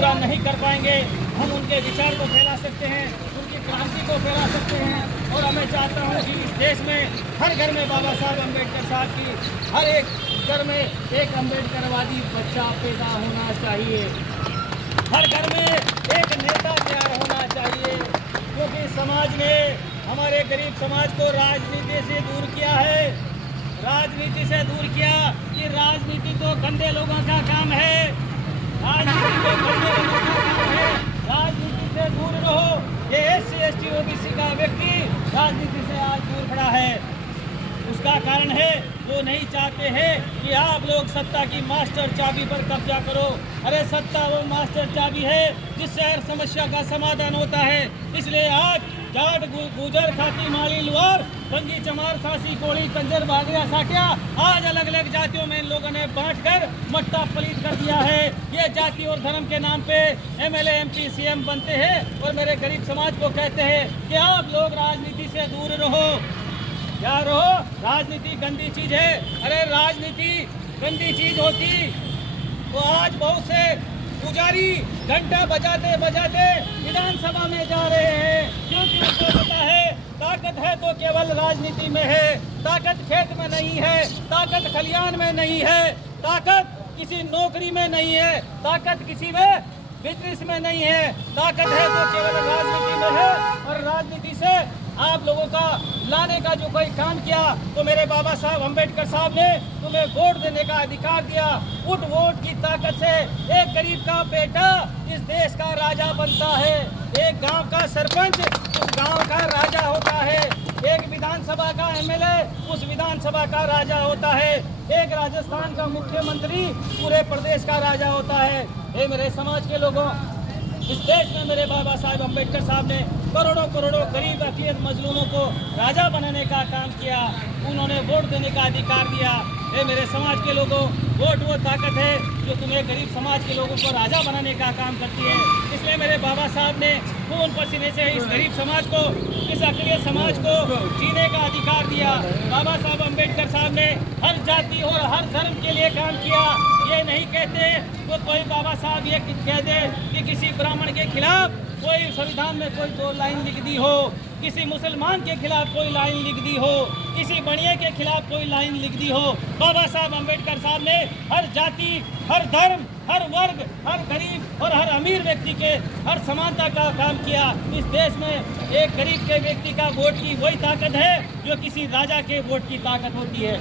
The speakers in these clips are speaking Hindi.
पूरा नहीं कर पाएंगे। हम उनके विचार को फैला सकते हैं, उनकी क्रांति को फैला सकते हैं। और मैं चाहता हूँ कि इस देश में हर घर में बाबा साहब अम्बेडकर साहब की, हर एक घर में एक अम्बेडकरवादी बच्चा पैदा होना चाहिए। हर घर में एक नेता तैयार होना चाहिए, क्योंकि समाज ने हमारे गरीब समाज को राजनीति से दूर किया है। राजनीति से दूर किया कि राजनीति तो गंदे लोगों का काम है, राजनीति तो गंदे लोगों का काम है, राजनीति से दूर रहो। ये SC ST OBC का व्यक्ति राजनीति से आज दूर खड़ा है। उसका कारण है वो नहीं चाहते हैं कि आप लोग सत्ता की मास्टर चाबी पर कब्जा करो। अरे सत्ता वो मास्टर चाबी है जिससे हर समस्या का समाधान होता है। इसलिए आज जाट, गुजर, खाती, माली, लुहार, बंगी, चमार, सासी, कोड़ी, कंजर, बागरिया, साटिया, आज अलग अलग जातियों में इन लोगों ने बांटकर मट्टा पलीत कर दिया है। ये जाति और धर्म के नाम पे MLA MP CM बनते हैं और मेरे गरीब समाज को कहते हैं कि आप लोग राजनीति से दूर रहो। क्या रहो? राजनीति गंदी चीज है। अरे राजनीति गंदी चीज होती तो आज बहुत से पुजारी घंटा बजाते बजाते विधानसभा में जा रहे हैं, क्योंकि उनको पता है ताकत है तो केवल राजनीति में है, ताकत खेत में नहीं है, ताकत खलियान में नहीं है, ताकत किसी नौकरी में नहीं है, ताकत किसी में बिजनेस में नहीं है, ताकत है तो केवल राजनीति में है। और राजनीति से आप लोगों का लाने का जो कोई काम किया तो मेरे बाबा साहब अम्बेडकर साहब ने तुम्हें वोट देने का अधिकार दिया। उस वोट की ताकत से एक गरीब का बेटा इस देश का राजा बनता है, एक गांव का सरपंच उस गांव का राजा होता है, एक विधानसभा का MLA उस विधानसभा का राजा होता है, एक राजस्थान का मुख्यमंत्री पूरे प्रदेश का राजा होता है। ये मेरे समाज के लोगों, इस देश में मेरे बाबा साहब अम्बेडकर साहब ने करोड़ों करोड़ों गरीब अकीयत मजलूमों को राजा बनाने का काम किया। उन्होंने वोट देने का अधिकार दिया। ये मेरे समाज के लोगों, वोट वो ताकत है जो तुम्हें गरीब समाज के लोगों को राजा बनाने का काम करती है। इसलिए मेरे बाबा साहब ने खून पसीने से इस गरीब समाज को, इस अकीयत समाज को जीने का अधिकार दिया। बाबा साहब अम्बेडकर साहब ने हर जाति और हर धर्म के लिए काम किया। ये नहीं कहते तो कोई बाबा साहब ये कह दे कि किसी ब्राह्मण के खिलाफ कोई संविधान में कोई 2 लाइन लिख दी हो, किसी मुसलमान के खिलाफ कोई लाइन लिख दी हो, किसी बनिए के खिलाफ कोई लाइन लिख दी हो। बाबा साहब अम्बेडकर साहब ने हर जाति, हर धर्म, हर वर्ग, हर गरीब और हर अमीर व्यक्ति के हर समानता का काम किया। इस देश में एक गरीब के व्यक्ति का वोट की वही ताकत है जो किसी राजा के वोट की ताकत होती है।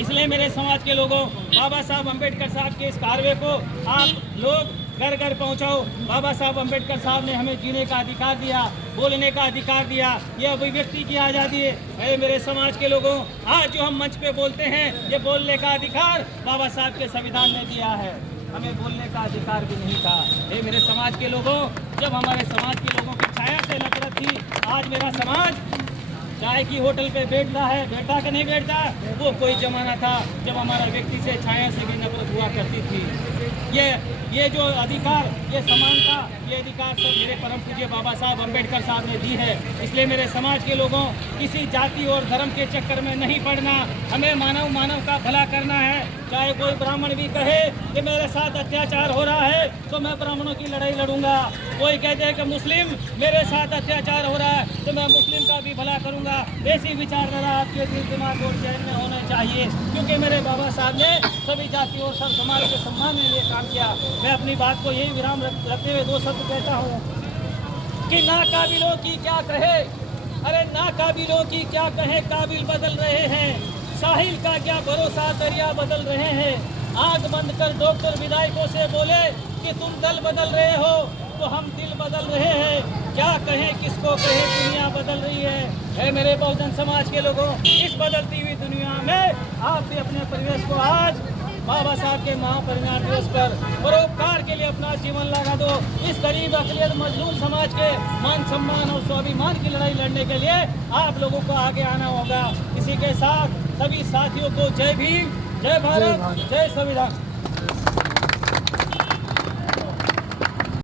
इसलिए मेरे समाज के लोगों, बाबा साहब अम्बेडकर साहब के इस कार्य को आप लोग घर घर पहुंचाओ। बाबा साहब अम्बेडकर साहब ने हमें जीने का अधिकार दिया, बोलने का अधिकार दिया, यह अभिव्यक्ति की आज़ादी है। मेरे समाज के लोगों, आज जो हम मंच पे बोलते हैं, ये बोलने का अधिकार बाबा साहब के संविधान ने दिया है। हमें बोलने का अधिकार भी नहीं था। ये मेरे समाज के लोगों, जब हमारे समाज के लोगों की छाया से नफरत थी, आज मेरा समाज चाय की होटल पे बैठता है, बैठता कि नहीं बैठता? वो कोई जमाना था जब हमारा व्यक्ति से, छाया से भी नफरत हुआ करती थी। ये जो अधिकार, ये समानता, ये अधिकार सब मेरे परम पूज्य बाबा साहब अम्बेडकर साहब ने दी है। इसलिए मेरे समाज के लोगों, किसी जाति और धर्म के चक्कर में नहीं पड़ना। हमें मानव का भला करना है। चाहे कोई ब्राह्मण भी कहे कि मेरे साथ अत्याचार हो रहा है तो मैं ब्राह्मणों की लड़ाई लड़ूंगा। कोई कहते हैं कि मुस्लिम मेरे साथ अत्याचार हो रहा है तो मैं मुस्लिम का भी भला करूंगा। ऐसी विचारधारा आपके दिल, दिमाग और जहन में होना चाहिए, क्योंकि मेरे बाबा साहब ने सभी जाति और सब समाज के सम्मान के लिए काम किया। मैं अपनी बात को यही विराम रखते हुए 2 शब्द कहता हूँ कि नाकाबिलों की क्या कहे, अरे नाकाबिलों की क्या कहे, काबिल बदल रहे हैं। साहिल का क्या भरोसा, दरिया बदल रहे हैं। आंख बंद कर डॉक्टर विधायकों से बोले कि तुम दल बदल रहे हो तो हम दिल बदल रहे हैं। क्या कहें, किसको कहें, दुनिया बदल रही है। मेरे बहुजन समाज के लोगों, इस बदलती हुई दुनिया में आप भी अपने परिवेश को आज बाबा साहब के महापरिनिर्वाण दिवस पर परोपकार के लिए अपना जीवन लगा दो। इस गरीब अक़लियत मजलूम समाज के मान सम्मान और स्वाभिमान की लड़ाई लड़ने के लिए आप लोगों को आगे आना होगा। इसी के साथ सभी साथियों को जय भीम, जय भारत, जय संविधान।